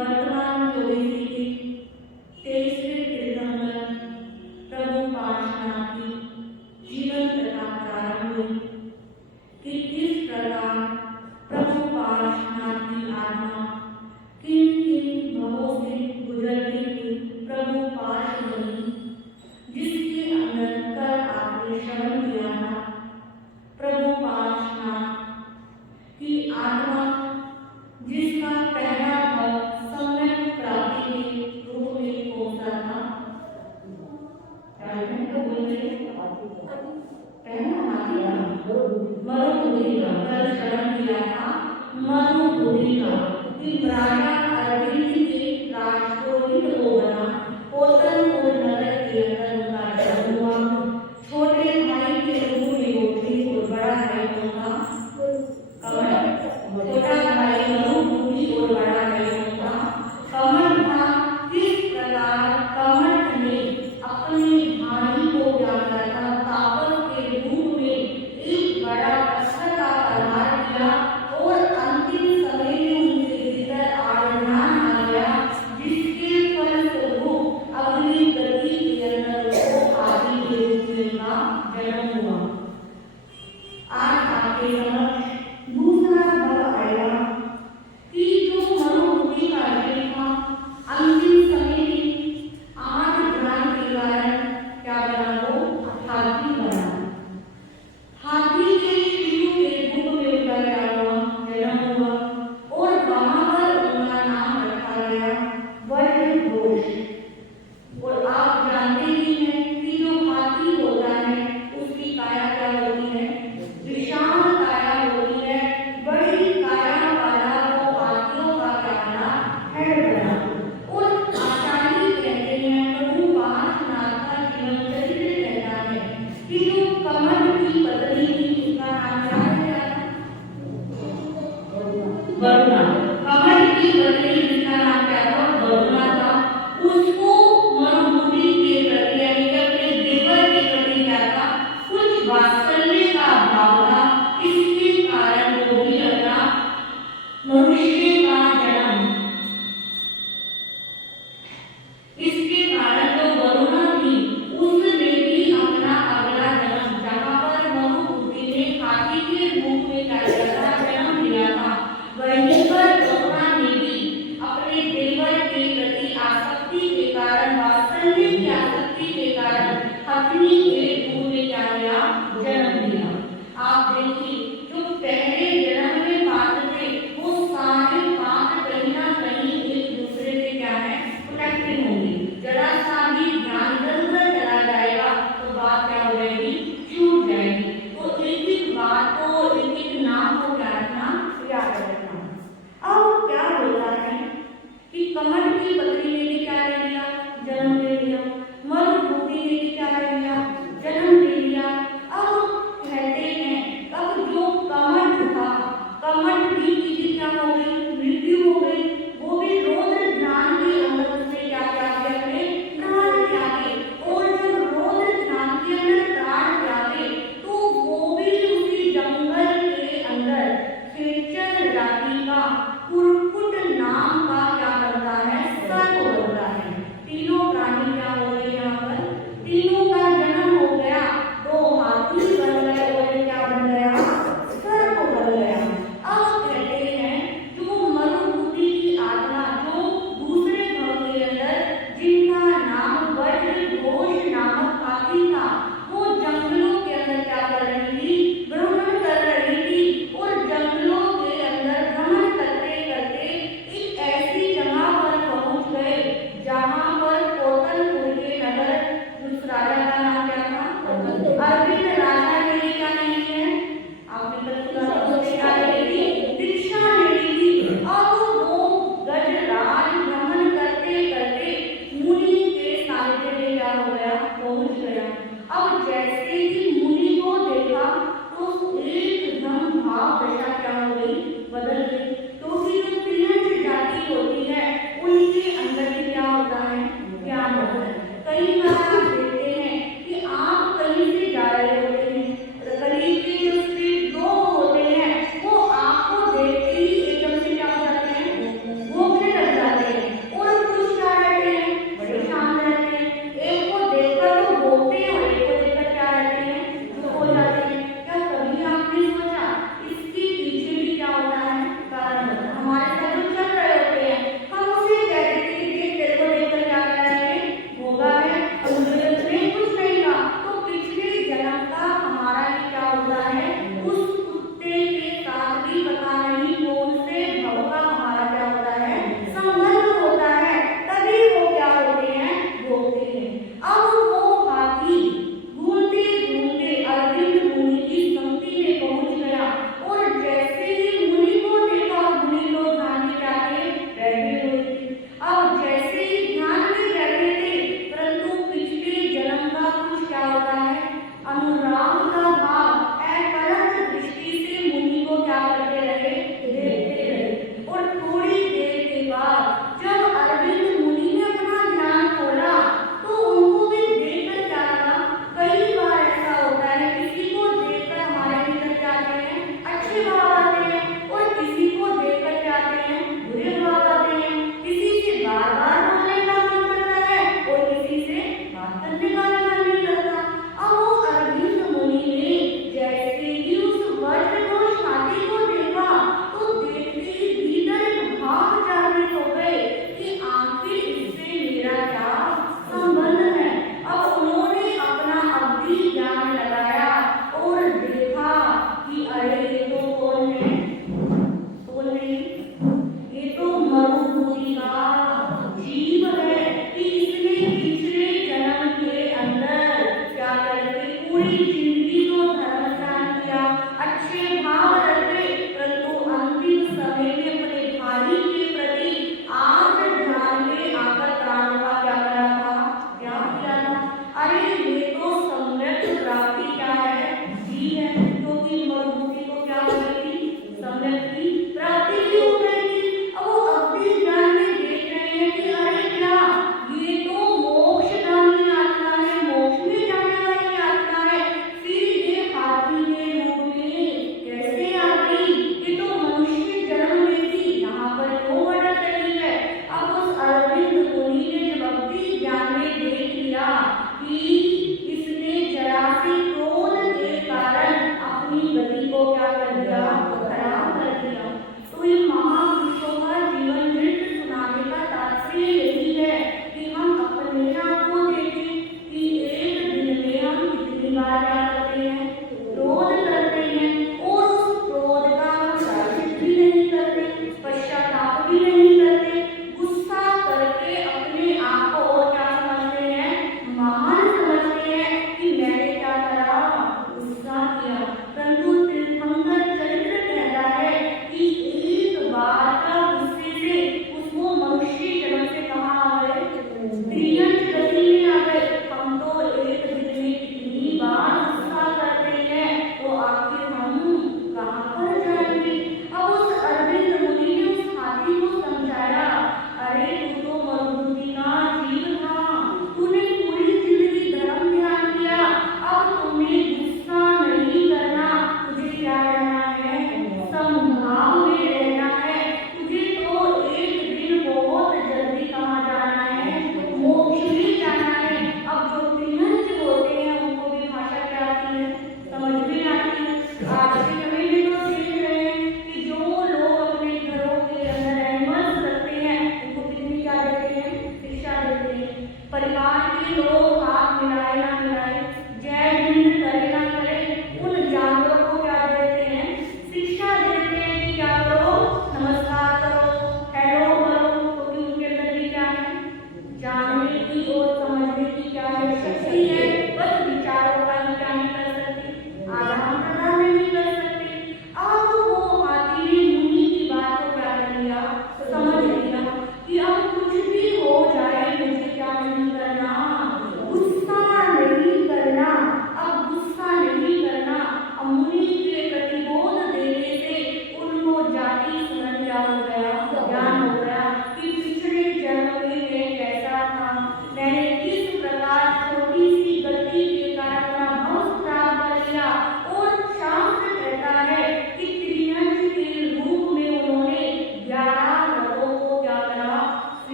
वर्तमान ज्योति की 23वें तीर्थंकर प्रभु पार्श्वनाथ की जीवन कथा प्रारंभ हुई कि किस प्रकार प्रभु पार्श्वनाथ की आत्मा किन किन भवों से गुजरती हुई प्रभु पार्श्व बनी, जिसके अंदर कल आपने श्रवण किया था। प्रभु पार्श्वनाथ की आत्मा जिसका पहला भाव सम्यक प्राप्ति के रूप में पहुंचा था। तो बोल रहे पहला मरुभूमि का कल श्रवण किया था। मरुभूमि का कि राजा अरविंद के राजपुरोहित हो बना पोतनपुर नगर के अंदर उनका जन्म हुआ। छोटे भाई के रूप में गोपी और बड़ा भाई होगा कमल। छोटा भाई मरुभूमि और बड़ा भाई होगा कमल था। किस प्रकार कमल ने अपने भाई को जाना था तापस के रूप में एक बड़ा पत्थर का आधार किया और अंतिम समय में उनके भीतर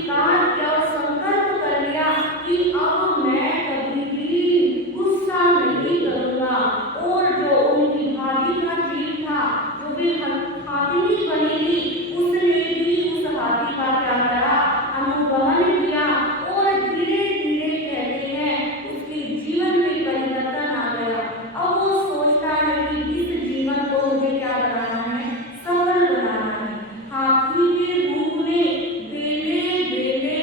स्वीकार किया और संकल्प कर लिया कि अब मैं कभी भी गुस्सा नहीं करूंगा। और जो उनकी भाभी का जीव था, जो भी हाथी बनी थी, उसने भी उस हाथी का क्या करा, अनुगमन किया। और धीरे धीरे कहते हैं उसके जीवन में परिवर्तन आ गया। अब वो सोचता है कि इस जीवन को मुझे क्या बनाना है, सफल बनाना है। हाथी के रूप में बेले बेले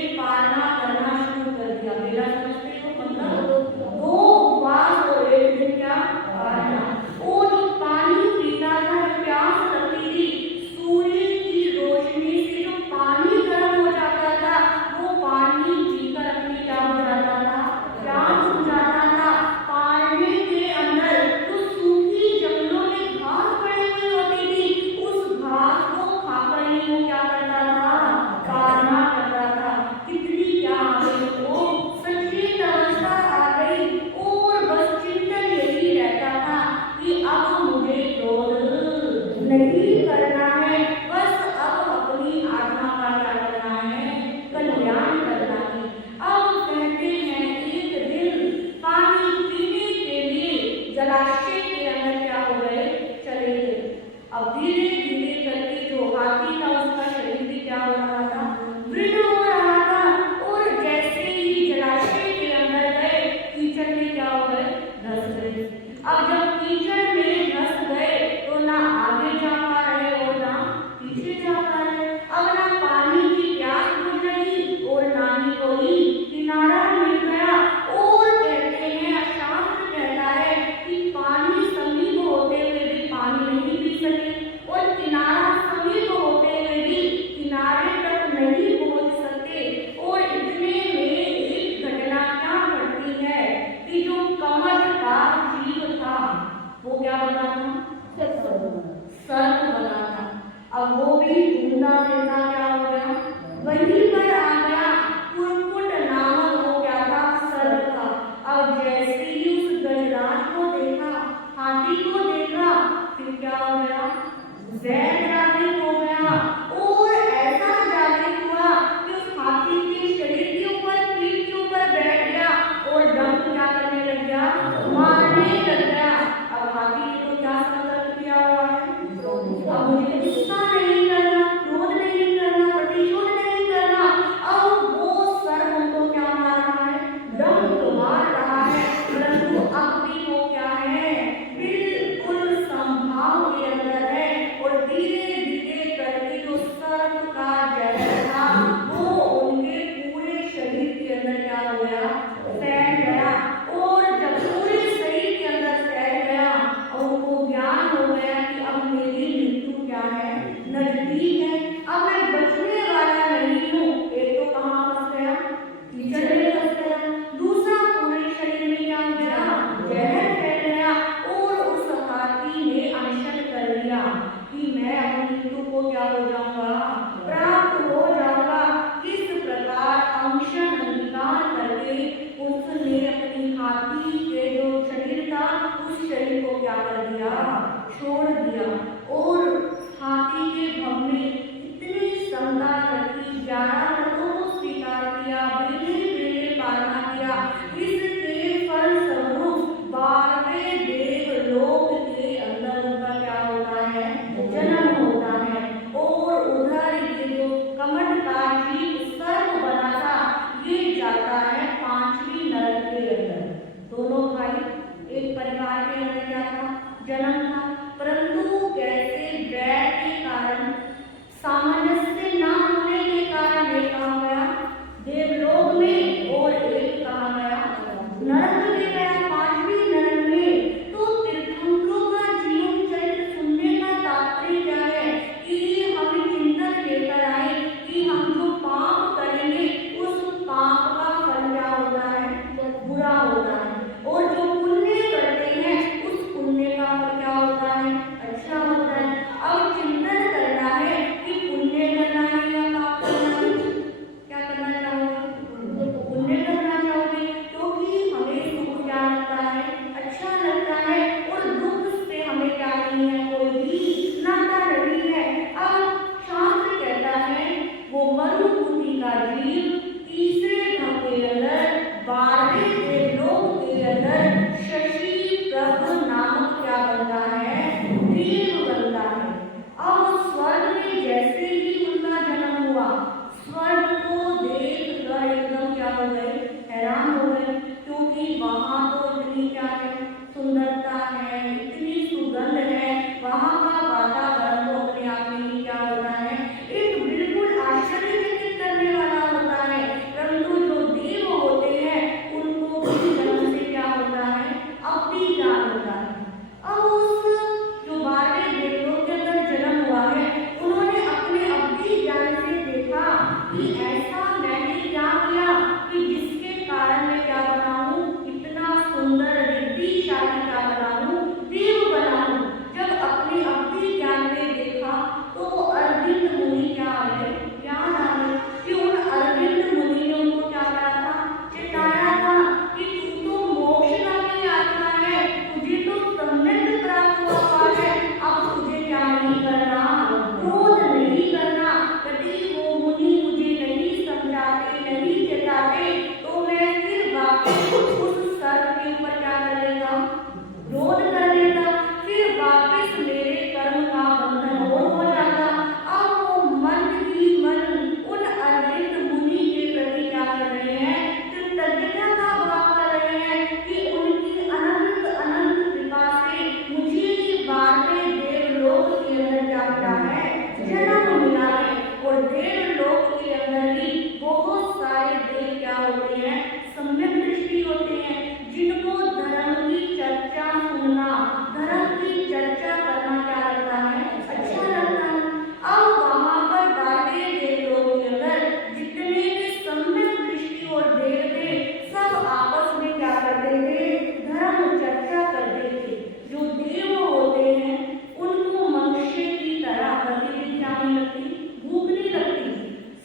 होते हैं, सम्यक दृष्टि होते हैं, जिनको धर्म की चर्चा सुनना, धर्म की चर्चा करना क्या लगता है, अच्छा लगता है। अब वहां पर बारहवें देवलोक के अंदर जितने भी सम्यक दृष्टि और देव थे, सब आपस में क्या करते थे, धर्म चर्चा करते थे। जो देव होते हैं उनको मनुष्य की तरह गतिविधि क्या नहीं लगती, भूख नहीं लगती।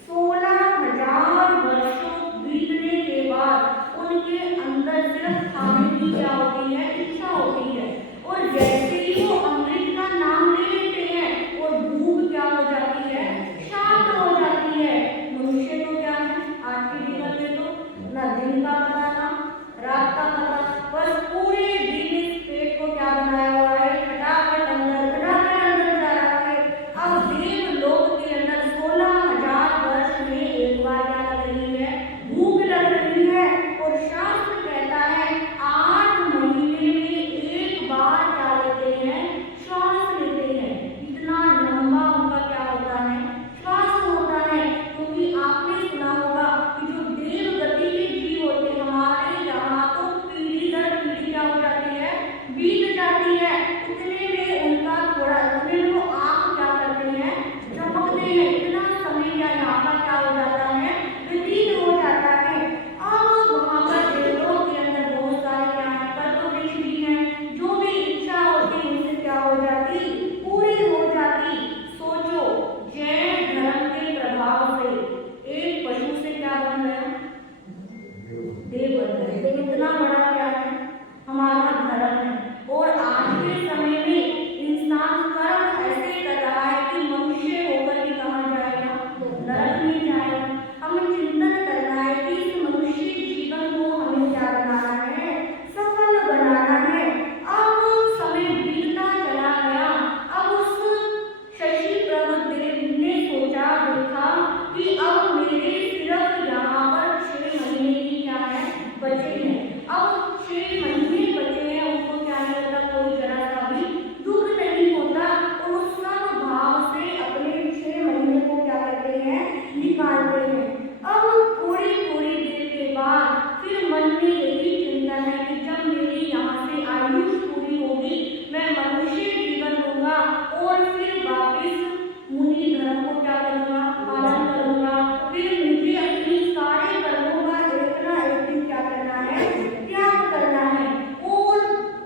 16,000 वर्षों बीतने के बाद उनके अंदर सिर्फ खाने की क्या होती है, इच्छा होती है। और जैसे ही वो अमृत का नाम ले लेते हैं और भूख क्या हो जाती है, शांत हो जाती है। मनुष्य तो क्या है, आज के जीवन में तो न दिन का पता ना रात का पता, बस पूरे दिन इस पेट को क्या बनाया हुआ है, फटाफट अंदर जा रहा है। अब देव लोक के अंदर 16,000 वर्ष में एक बार क्या लग रही है, भूख लग रही है। और शास्त्र कहता है 8 महीने में एक बार क्या लेते हैं, श्वास लेते हैं। इतना लंबा उनका क्या होता है, श्वास होता है। क्योंकि आपने सुना होगा कि जो देव गति के जीव होते हैं, हमारे यहाँ तो पीढ़ी दर पीढ़ी क्या हो जाती है, बीत जाती है। उतने में उनका थोड़ा, उतने में वो आँख क्या करते हैं, झपकते हैं। इतना समय क्या यहाँ का क्या हो जाता है, व्यतीत हो जाता है। अब वहाँ पर देवलोक के अंदर बहुत सारे क्या है, कल्पवृक्ष भी हैं, जो भी इच्छा होती उनसे क्या हो जाती, पूरी हो जाती। सोचो, जैन धर्म के प्रभाव से एक पशु से क्या बन गया, देव बन गए। इतना बड़ा क्या है, हमारा धर्म है। और आज के समय में इंसान कर्म ऐसे कर रहा है कि मनुष्य होकर ही कहाँ जाएगा, नरक में जाएगा। हमें चिंतन करना है कि इस मनुष्य जीवन को हमें क्या बनाना है, सफल बनाना है। अब समय बीतता चला गया। अब उस शशि प्रभुदेव ने सोचा, देखा कि अब मेरे सिर्फ यहाँ पर 6 महीने की क्या है, बचे हैं। अब 6 महीने बचे हैं, उनको क्या नहीं होता, कोई जरा सा भी दुख नहीं होता। और उस सब भाव से अपने 6 महीने को क्या करते हैं, निकालते हैं। अब थोड़ी थोड़ी देर के बाद फिर मन में यही चिंतन है कि जब मेरी यहाँ से आयुष पूरी होगी, मैं मनुष्य जीवन लूंगा और फिर वापिस मुनि धर्म को क्या करूंगा, पालन करूंगा। फिर मुझे अपनी सारे कर्मों का एक ना एक दिन क्या करना है, त्याग करना है। और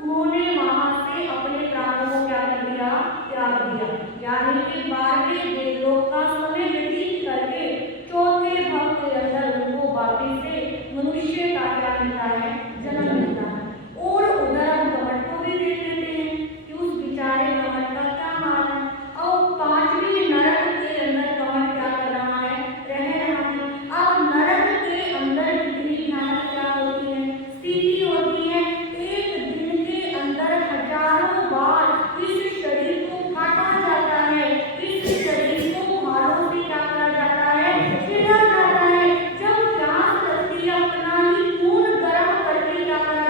उन्होंने वहां से अपने प्राणों को क्या कर दिया, त्याग दिया। यानी कि 12वें देवलोक का समय व्यतीत करके 4थे भाव के अंदर उनको वापिस से मनुष्य का क्या मिलता है, जन्म मिलता है। और उधर हम कमट को भी देख लेते हैं कि उस बेचारे कमट का क्या हाल है। और 5वीं नरक के अंदर कमट क्या कर रहा है, रह रहा है। अब नरक के अंदर जितनी भयानक क्या होती है, स्थिति होती है, एक दिन के अंदर हजारों बार इस शरीर को काटा जाता है, इस शरीर को भारों से क्या करा जाता है, छेड़ा जाता है। जब प्यास लगती है, अपना ही खून गर्म करके क्या करा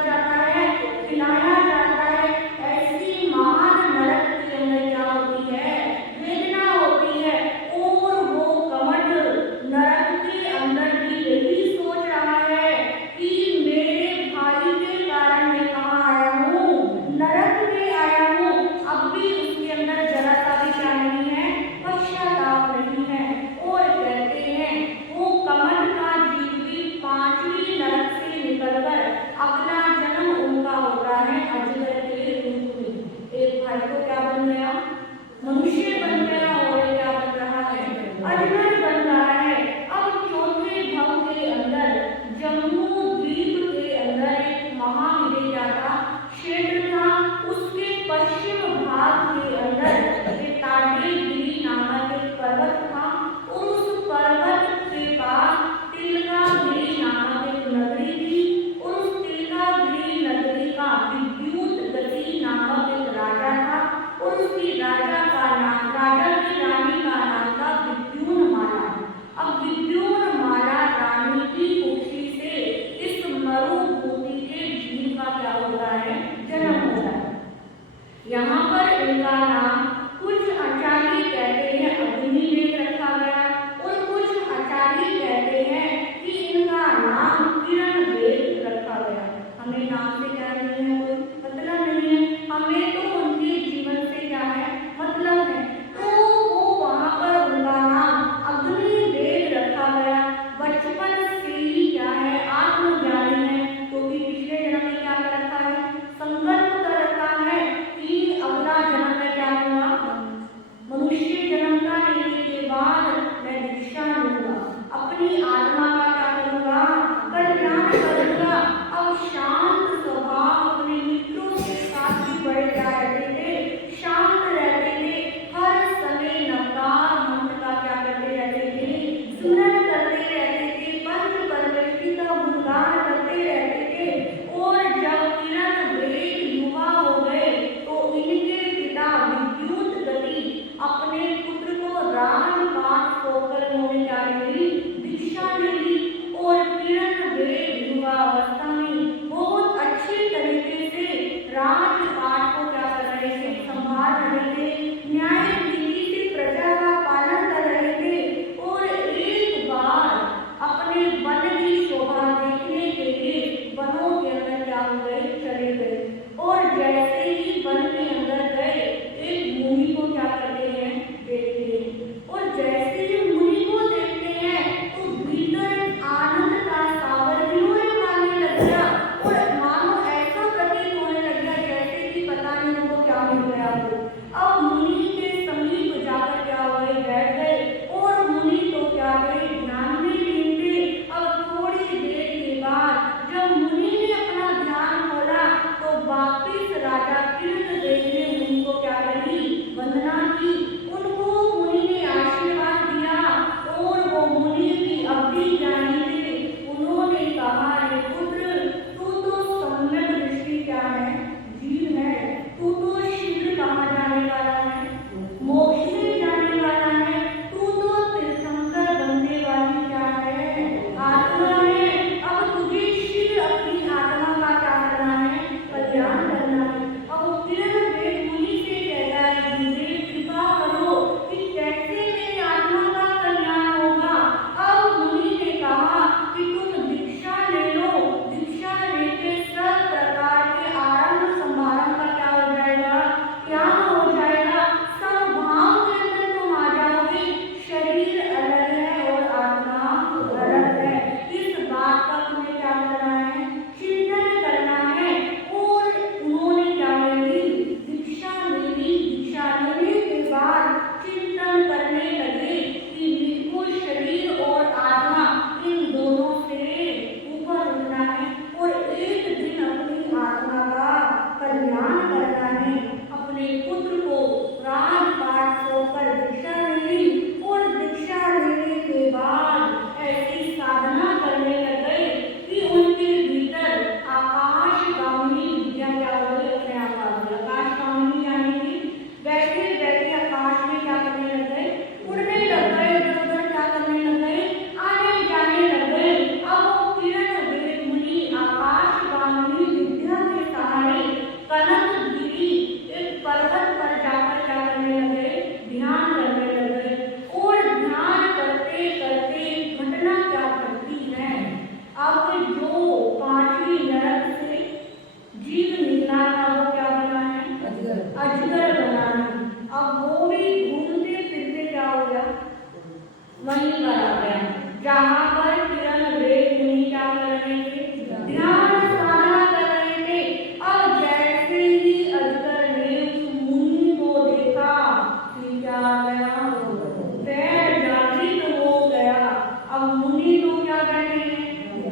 अब जो पांचवी नरक से जीव निकला था वो क्या बना है? अजगर बना है। अब वो भी घूमते फिरते क्या हो गया? वहीं पर आ गया जहाँ पर किरण वेद मुनि क्या कर रहे थे? ध्यान साधना कर रहे थे। अब जैसे ही अजगर ने उस मुनि को देखा कि क्या आ गया? वह जागृत हो गया। अब मुनि तो क्या कहते हैं?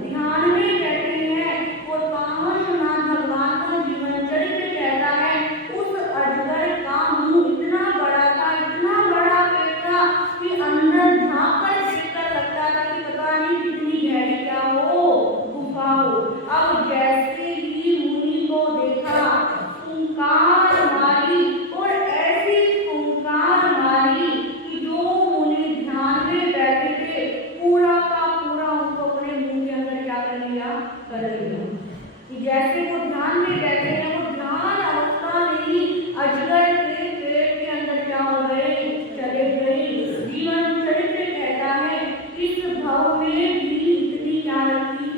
ध्यान में कहते हैं। और पावननाथ भगवान का जीवन चरित्र कहता है उस अजगर का मुंह इतना बड़ा था, इतना बड़ा पेट था कि अंदर झांक कर देखकर लगता था कि पता नहीं कितनी गहरी क्या हो, गुफा हो। अब जैसे ही मुनि को देखा फुंकार मारी और ऐसी फुंकार मारी कि जो मुनि ध्यान में बैठे थे पूरा का पूरा उनको अपने मुंह के अंदर क्या कर लिया? कर लिया। कि जैसे वो ध्यान में बैठे हैं वो ध्यान अवस्था में ही अजगर के पेट के अंदर क्या हो गए? चले गए। जीवन चरित्र कहता है इस भाव में भी इतनी क्या रखी?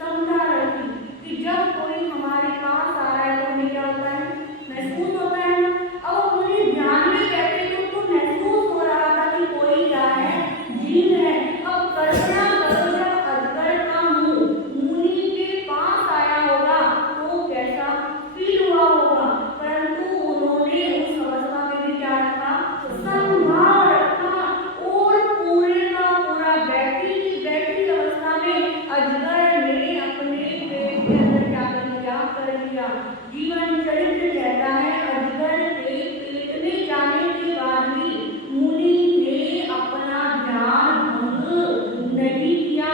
समझा रखी कि जब कोई हमारे पास आ रहा है तो हमें क्या होता है? महसूस होता है ना। अब मुनि ध्यान में बैठे तो उनको महसूस हो रहा था कि कोई क्या है? जीव है। अब कल्पना करो जब अजगर का मुंह मुनि के पास आया होगा तो कैसा फील हुआ होगा। परंतु उन्होंने उस अवस्था में भी क्या रखा? संभाव रखा। और पूरे का पूरा बैठी अवस्था में अजगर ने अपने पेट के अंदर क्या कर लिया? कर लिया। जीवन चरित्र कहता है अजगर के पेट में जाने के बाद भी मुनि ने अपना ध्यान भंग नहीं किया।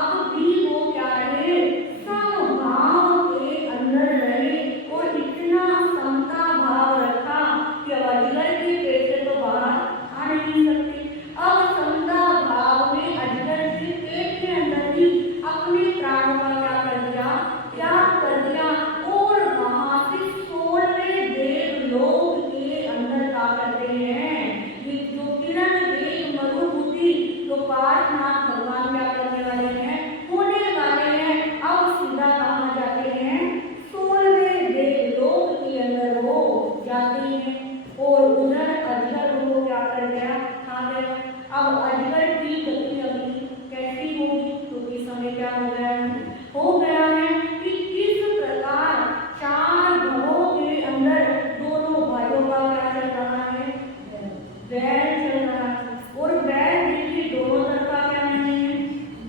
अब भी वो क्या रहे? समभाव के अंदर रहे और इतना समता भाव रखा कि अजगर के पेट से तो बाहर आ नहीं सकते। अब समता भाव में अजगर के पेट के अंदर ही अपने प्राणों का क्या कर दिया? त्याग कर दिया। और वहां से 16वें देवलोक के अंदर क्या करते हैं? ये जो किरण वेद मधुभूति तो पार्श्वनाथ भगवान क्या करने वाले हैं? होने वाले हैं। अब सीधा कहाँ जाते हैं? 16वें देवलोक के अंदर वो जाते हैं। और उधर अजगर उनको क्या कर गया? खा गया। अब अजगर की गति अगली कैसी होगी? क्योंकि समय क्या हो गया है? हो गया है कि किस प्रकार चार घरों के अंदर दोनों भाइयों का क्या चल रहा है? वैर चल रहा है। और वैर देखिए दोनों तरफा क्या नहीं है?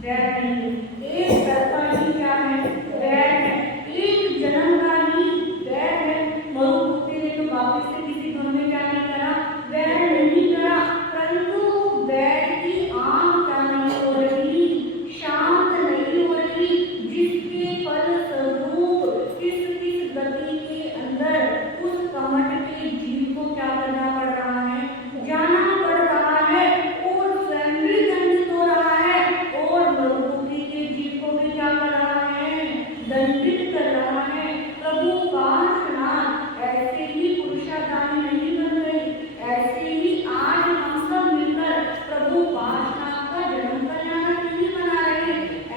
वैर नहीं है। एक तरफा ही क्या है? वैर है। एक जन्म का ही वैर है। मरुभूमि ने तो वापिस से किसी घर में क्या नहीं करा? वैर नहीं करा। परंतु वैर की आंख क्या नहीं हो रही? शांत नहीं हो रही। जिसके फल स्वरूप किस किस गति के अंदर उस कमट के जीव को क्या करना पड़ रहा है? जाना पड़ रहा है। और स्वयं भी दंडित हो रहा है और मरुभूमि के जीव को भी क्या कर रहा है? दंडित कर रहा है। प्रभु पार्श्वनाथ ऐसे ही पुरुषार्थी नहीं बन गए। ऐसे ही आज हम सब मिलकर प्रभु पार्श्वनाथ का जन्म कल्याण नहीं बना रहे।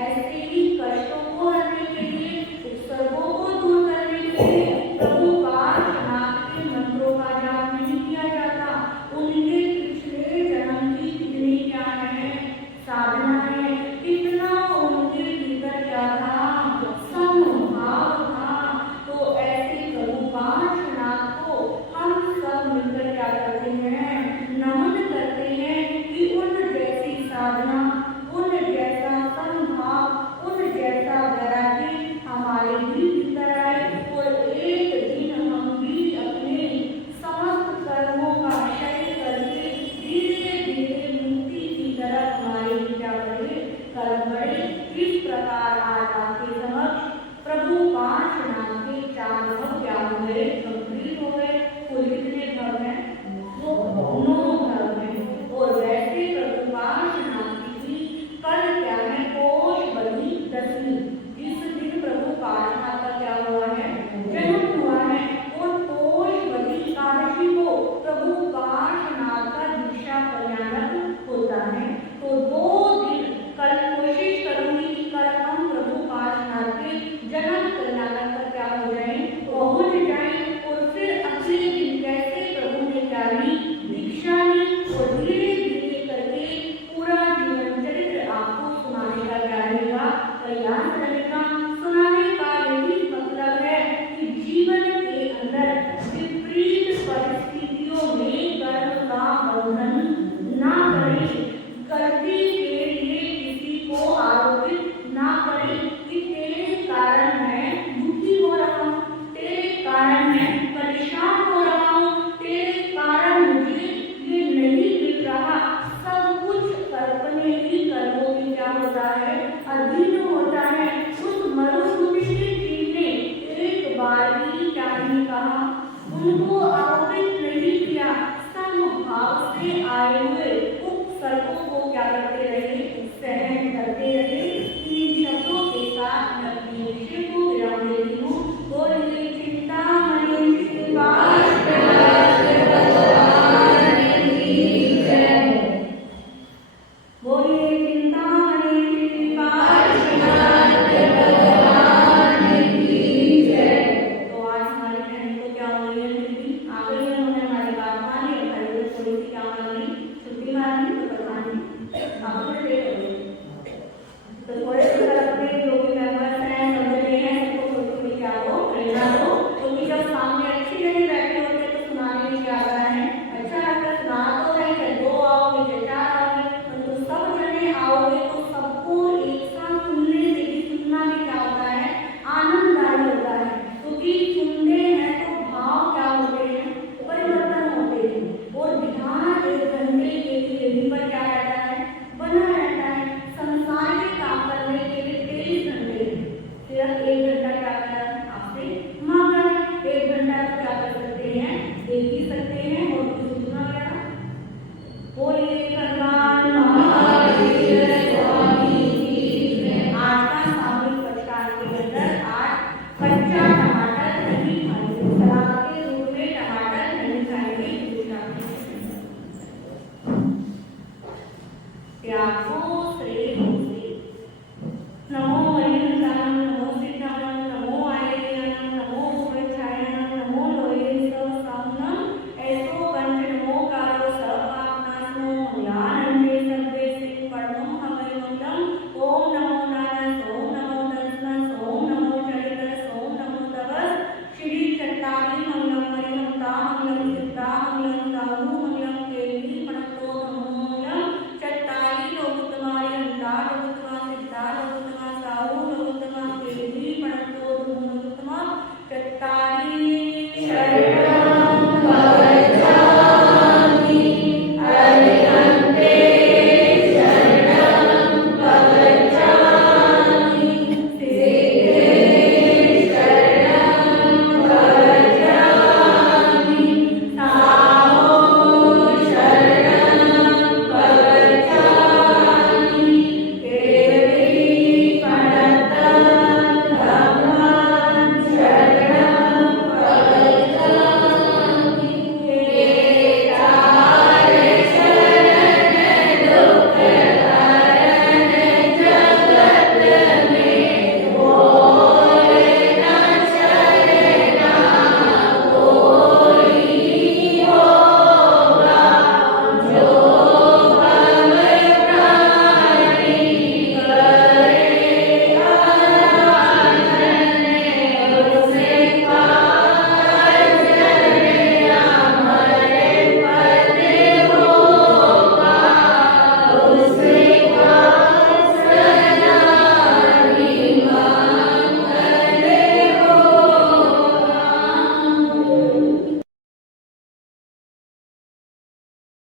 ऐसे ही कष्टों को हरने के लिए, उपसर्गों को दूर करने के लिए प्रभु पार्श्वनाथ के मंत्रों का जाप नहीं किया जाता। उनके पिछले जन्म की कितनी क्या है? साधना है। कितना उनके भीतर क्या था? समभाव था। तो ऐसे प्रभु पार्श्वनाथ को हम सब मिलकर क्या करते हैं? नमन करते हैं कि उन जैसी साधना, उन जैसा समभाव, उन जैसा वैराग्य हमारे भी भीतर आए और एक दिन हम भी अपने समस्त कर्मों का क्षय करके धीरे धीरे मुक्ति की तरफ हमारे क्या बढ़े? कर्म बढ़े। इस प्रकार आज आपके समक्ष प्रभु पार्श्वनाथ के चार भव क्या हुए? कंप्लीट हो गए। कुल कितने भव हैं? 9 भव हैं। और वैसे प्रभु पार्श्वनाथ की कल क्या है? पोष बलि दशमी। इस दिन प्रभु पार्श्वनाथ का क्या हुआ है? जन्म हुआ है। और पोष बलि एकादशी को प्रभु पार्श्वनाथ का दीक्षा कल्याण होता है। तो 2 दिन कल कोशिश करूंगी कि कल हम प्रभु याद रहेगा। सुनाने का यही मतलब है कि जीवन के अंदर विपरीत परिस्थितियों में कर्म का बंधन ना करें। गलती के लिए किसी को आरोपित ना करें कि तेरे कारण मैं दुखी हो रहा हूँ, तेरे कारण मैं परेशान हो रहा हूँ, तेरे कारण मुझे ये नहीं मिल रहा। सब कुछ कल्पने ही कर्मों में क्या होता है, अधीन होता है। उस मरुभूमि के जीव ने एक बार भी क्या नहीं कहा, उनको आरोपित नहीं किया। समभाव से आए हुए उपसर्गों को क्या करते रहे, सहन करते रहे। इन शब्दों के साथ मैं अपने विषय को विराम देती हूँ। बोलिए चिंतामणि श्री बोलिए चिंतामणि श्री तो आज हमारी बहन को क्या हो रही है, छुट्टी आ गई है। उन्होंने हमारी बात मानी और घर में थोड़ी सी क्या मानी, छुट्टी मानी तो बतानी आपने दे करोगे। तो थोड़े से अपने जो भी मेंबर्स हैं समझ रहे हैं, सबको थोड़ी थोड़ी क्या दो, प्रेरणा दो। क्योंकि जब सामने अच्छी जगह बैठे होते हैं तो सुनाने में क्या आता है, अच्छा लगता है। सुना तो है, चाहे दो आओगे चाहे चार आओगे, तो सब जने आओगे तो सबको एक साथ सुनने से ही, सुनना भी क्या होता है, आनंददायी होता है। क्योंकि सुनते हैं तो भाव क्या होते हैं, परिवर्तन होते हैं। और ध्यान 1 घंटे के लिए यहीं पर क्या रहता है, बना रहता है। संसार के काम करने के लिए 23 घंटे, सिर्फ 1 घंटा क्या कर आपसे मांगा है। 1 घंटा तो क्या कर सकते हैं, दे ही सकते हैं। और कुछ दूसरा क्या, बोलिए भगवान महावीर स्वामी की जय। आज का सामूहिक प्रचार के अंदर आज 50